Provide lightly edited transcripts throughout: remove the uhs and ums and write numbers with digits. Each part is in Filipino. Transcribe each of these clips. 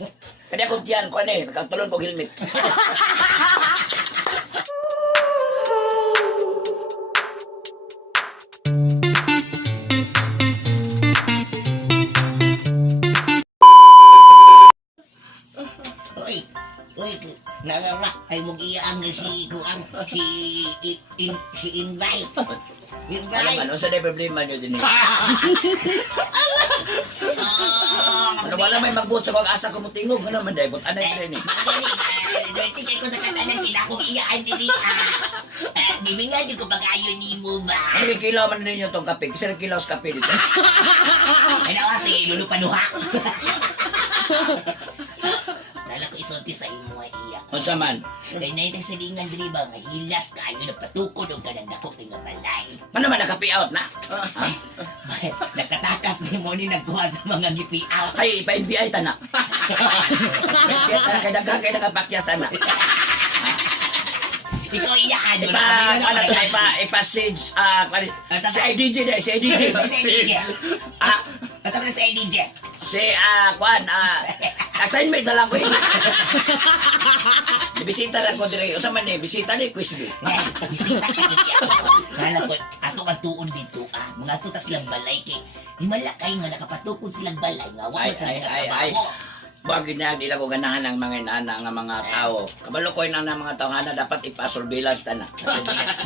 Kaya akong tiyan ko ano eh, nakatulon ko helmet. Uy, uy, nalala, ay mag-iyaang si Inday. Alam Inday. ano, sa na problema nyo din eh. Ano wala may magbuot sa pag-asa ko mo tingog, ano man dahil, but anay ko rin eh. Dirty kay ko sa katanan, kinakong iyaan dili. Bibingan yung kapag ayaw ni mo ba? Ano may kilaw man rin yung tong kape? Kasi nagkilaw sa kape dito. Ay nawa si Lulu Panuha. Nala ko isulti sa imo ay iya. Ano sa man? Kay na ito silingan diri ba, mahilas kayo na patukod o kanang dako nga balay. Ano man nakapi out na? Nakatakas ni mo ni nagkuha sa mga gipi out. Ay, pa-NBI ta na. Pa-NBI ta na, kay daghang kay nakapakyasan na. Ikaw iyaan mo Ipa-sage, si IDJ na, si IDJ. Kasama na sa EDJ. Si, assignment na lang ko yun. Bisita lang ko dire. O sa man eh, bisita na quiz mo. Bisita ka niya. Kala ko, ato ang tuon dito, mga tutas silang balay kay himala kayo nga nakapatukod silang balay nga wala sa mga trabaho. Bagay na, di lang ko ganahan ng mga inana nga mga tao. Kabalo ko na ng mga tao, hana dapat ipasurveillance ta na.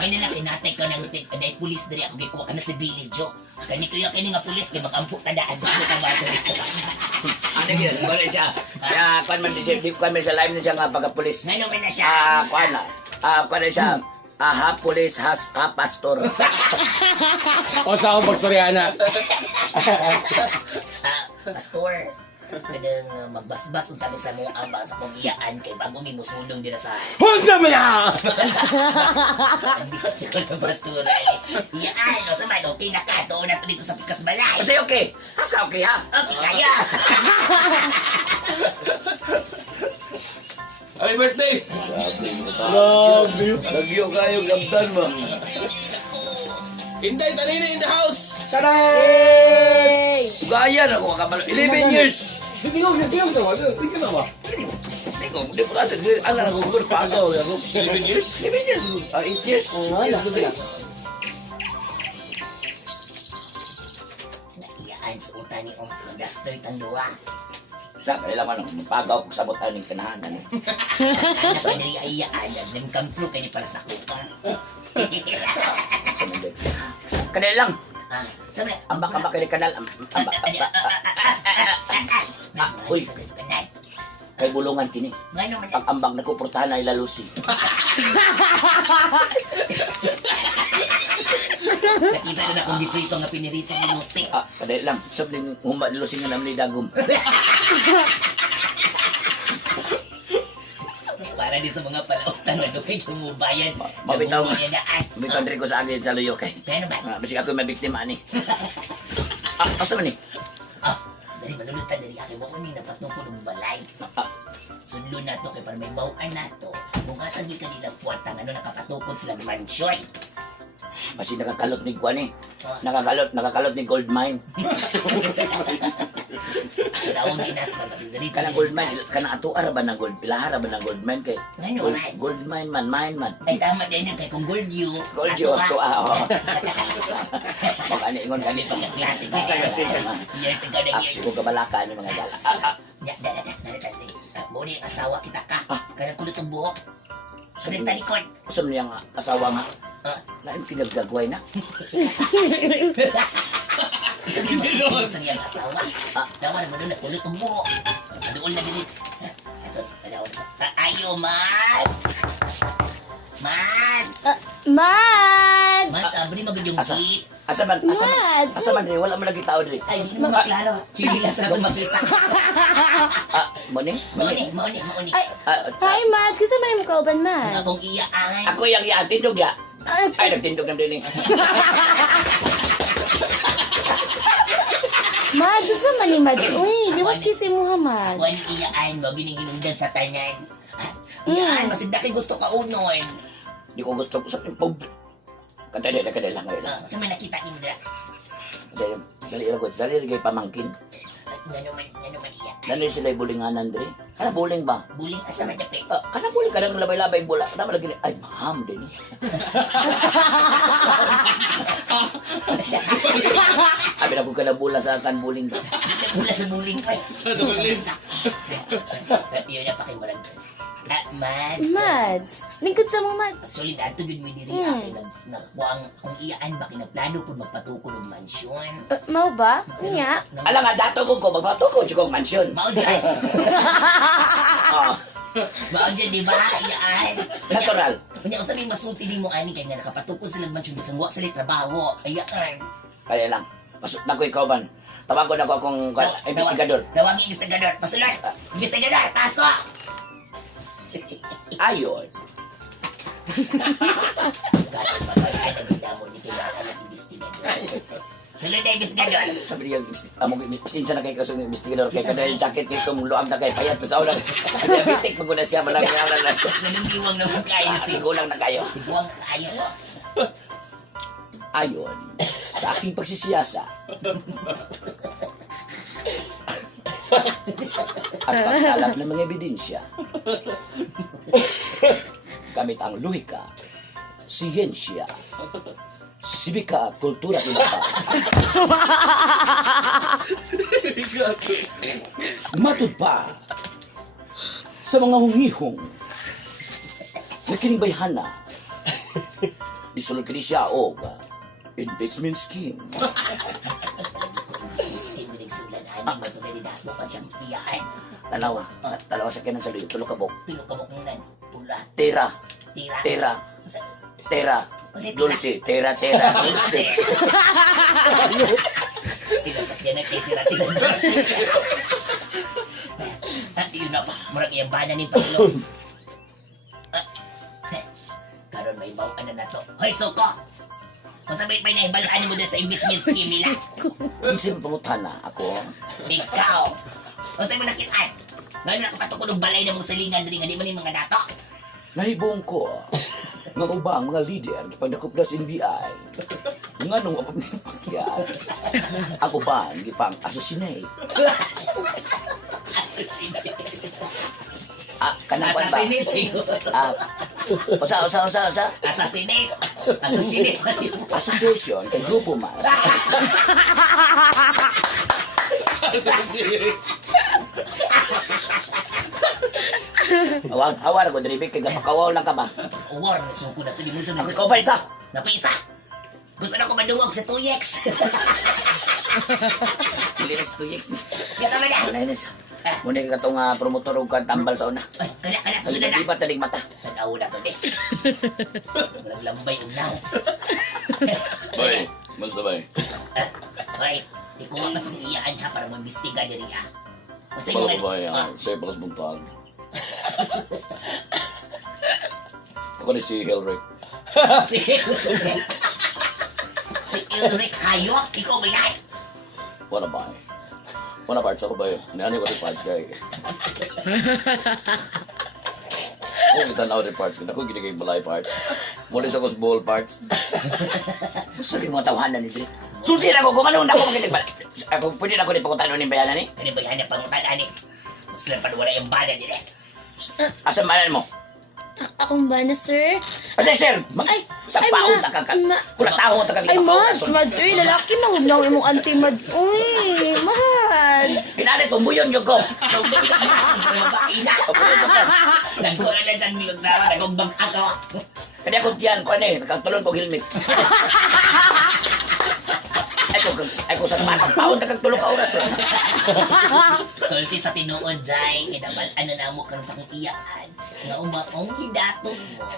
Ganyan lang, kinatay ka ng pulis diri ako gikuha ka na si Billy Joe. Kani ko yung nga pulis kay mag-ampo tadaan dito ka ba dito. Ano gina, wala siya. Kaya, kuan man din siya, di kuan man sa live na siya nga pagka-pulis. Ngayon man na siya. Kuan na siya. Half police, half pastor. O sa akong pagsuryana. Pastor, kanang magbasbas ang kami sa mga ama sa pagiyaan kay bago mi musulong din sa Hunsa mo na! hindi ko siya na pastor iyaan o sa man okay na ka doon na to dito sa pikas balay Kasi okay. Asa okay ha? okay kaya Happy birthday! Grabe. Nagyo kayo, gabdan mo. Inday, Tanina in the house! Taray! Gaya na ko kabalo. 11 years. Tingog sa wala. Tingog na ba? Tingog, di po natin. Ano na ko, pagaw. 11 years? 11 years. 8 years. iyaan sa utan ni mag-duster tanduwa Sa kanila man, pagaw ko sa butan ng kanahanan. ano pa nari iyaan nang come through kay para sa kuka Sa mundo. Kanila lang. sabi Ambak kay kanal. Uy. Kay bulungan kini. Ngano man Pag ambak na ko, portahan na ilalusi. nakita na akong giprito nga pinirito ni Lucy Kanila lang. Sabi ng humba nilusi nga naman ni Dagom. para di sa mga palautan na doon tumubayan Mabitaw nga. niya daan May country ko sa agad sa luyo kay. kaya naman Bisig ako may biktima ni. Asa man ni? dari malulutan dari aking mo ni napatungkol ng balay sunlo na to kay para may bawaan na to kung asa di kanila puwata ano nakapatukod silang mansyon Basi nakakalot ni Kwan eh. Nakakalot ni gold mine. Daon din na sa pasidari Kanang gold mine, kanang atuar ba ng gold? Pilahara ba ng gold mine kay? Ngano man Gold mine man, mine man. ay tama din yan kay kung gold you Gold you to oo. Pag ani ingon ganito. Isa kasi years ago na Aksi ko kabalaka ni mga gala. mo ni asawa kita ka kanang kulot ang buhok sunod talikod Usam niya nga asawa nga. Lain kinagagaway na. sa niyang asawa dawan mo doon na kulot ang buhok doon na din ayo Mads abri magud yung Asa? gate Asa man rin, wala man lagi tao rin. ay di mo maklaro chinilas na kung makita Moni? Mauni. Hi, Mads. Gusto mo yung kauban, Ang Mads? akong iyaan. Ako yung tindog ya. Ay, nagtindog ng dining. Mads, gusto mo ni Mads? Uy, di ba kisi mo ha, Mads? Kuan iyaan mo, giniginundan sa tanan. Iyaan, masigdaki gusto ka unon. Di ko gusto ko sa pog. Kadali lang. Sa may nakita ni mo dira. Dali lang ko, dali lang pamangkin. Ngano man iya. Dali sila bulinganan, Dre. Kana buling ba? Buling asa man dapat. Kana buling kadang labay-labay bola. Kana malagi ay ma'am din. Abi na ko kana bola sa kan buling ba. Mula sa buling pa. Sa double lens. Iyon na pakimulan. Man. Mads, lingkod sa mo, Mads. Actually, nato yun may diri akin nagbuang kung iyaan ba kinaplano po magpatuko ng mansyon. Mau ba? Nga? Ala nga dato ko magpatuko jud kong mansyon. Mao dyan. Oh, Mao dyan, di ba? Iyaan. natural. Kanya, usa rin masulti din mo ani kaya nga nakapatuko sila ng mansyon bisang wa sila trabaho. Iyaan. Kaya lang. Masud na ko ikaw ban. Tawagon ako akong investigador. Dawang investigador. Pasulot. Investigador, pasok. Ayon. Gano'n ba ba ay nagdamo ni kailangan ng investigador? Sulod na investigador. Sabi niya, among pasensya na kay kasong investigador kay kada yung jacket nito mong luam na kay payat sa ulan. Diabetic maguna siya manang kailangan na siya. Nanundiwang naman kayo. Sigulang na kayo. Siguang kayo. Ayon sa aking pagsisiyasa at pagkalap ng mga ebidensya gamit ang luhika, siyensya, sibika at kultura ng iba. Matud pa sa mga hungihong na kiningbayhana disulod kini siya og investment scheme. Skin mo nagsulan ani matulad ni dato pa siyang iyaan. Dalawa sa kanan sa luyo, tulo ka bok. Tulog ka bukunan. Pula. Tera, Tira. tera, Sa- tera, dulce, tera, dulce. Tinasakyan na kay tira. At yun na pa. Murag iyang bana ni Pablo. Karon may bawaan na to. Hoy, Soko! Kung sabay pa na ibalaan mo dyan sa investment scheme nila. Isip pangutan na ako. Ikaw! Kung sa'yo mo nakitaan, ngayon nakapatukod ng balay na mong salingan rin, hindi mo ni mga dato. Nahibong ko nga ubang mga leader gipagdakop na sa NBI. Nga nung ako nipakyan. Ako ba gipang assassinate? Kanapan ba? Assassinate siguro. Usa. Assassinate. Assassinate. Association kay grupo mas. Awar ko dribi kay gapakawaw lang ka ba? War, suko na ito. Di mo sa Ako ikaw pa isa. Napaisa. Gusto na ko madungog sa 2X. Dili na sa 2X. Gata mo na. Ano na siya? Muna ka itong promotor o kang tambal sa una. Ay, kala, Kasi gusto na na. di ba taling mata? Tanaw na to, de. Walang lambay unaw. Hoy, masabay. Hoy, ikuha ka sa iyaan ha para mag-istiga diri ha. Kasi yung Siya palas buntag. Ako ni si Helrick. si Ulrich Hayok, ikaw ba yan? Wala ba? Wala parts ako ba yun? Niani ko rin parts kay. Kung kita na rin parts, ako ginigay balay parts. Muli sa kus ball parts. Gusto rin mga tawanan ni Dre. Sulti na ko kung ano na ako maginig balik. Ako pwede na ako rin pagkutan ni bayanan ni. Kani ba yan ang pangutan, ani? Mas lang pa wala yung bala din eh. Asan bayanan mo? Akong ba na, sir? Kasi sir, Ay, sa ay, paon ma- takag ma- Kula tao ta kag Ay, Mads, Mads, uy, lalaki mangod lang imong auntie Mads. Uy, Mads. Kinali tumbuyon yung ko. Ina! Nagkura na dyan nilog na nagugbag ako. Kaya ako tiyan ko ano eh, nagkagtulon ko helmet. Ay ko sa masang paon nagkagtulong ka oras lang. Tulsi sa tinuod, Jai, kinabalaan na namo karon sa kong iyaan. Nga umaong gidato mo,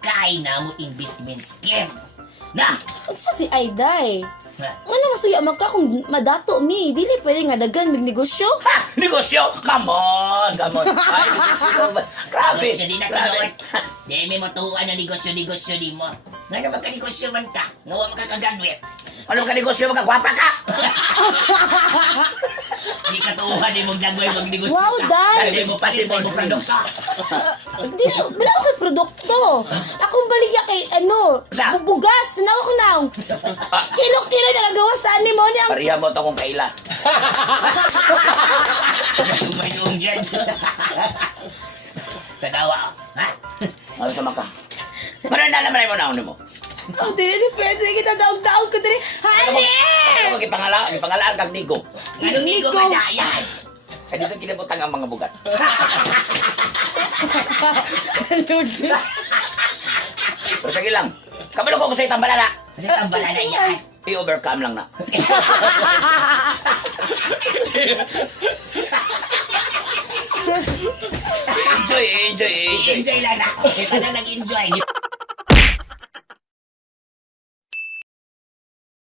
kay namo investment scheme. Na! Huwag sa ti ay, day. Ha? Ano masuya ka kung madato mi? Dili pwede nga dagan mig negosyo. Ha! Negosyo! Come on! Ay, negosyo ba? Grabe! Negosyo din na tinuod. Grabe! Di may matuwa na negosyo di mo. Nga na magka-negosyo man ka, nga wa makakagraduate. Anong ka negosyo? Magkagwapa ka! Di katuwa di mong dagway mag-negosyo Wow, ka. Day! Kasi mo possible mo produkto. Dili, wala ko kay produkto. Akong baligya kay, Sa? bugas. Tanawa ko na. Kilo-kilo na nagawa sa ani mo ni ang... Pariha mo to kung kaila. Umayong yan. Tanawa. Ha? Ano sa maka? Parang nalaman mo na ano mo. Ang dili pwede kita daog-daog ko dili. Honey! Ano ipangalaan kang Nigo. Anong nigo Nigo. ka na yan? Kaya dito kinabutang ang mga bugas. Pero sige lang. Kabalo ko sa itang balala. Kasi tambala na yan. I-overcome lang na. enjoy. Enjoy lang na. Kita na nag-enjoy.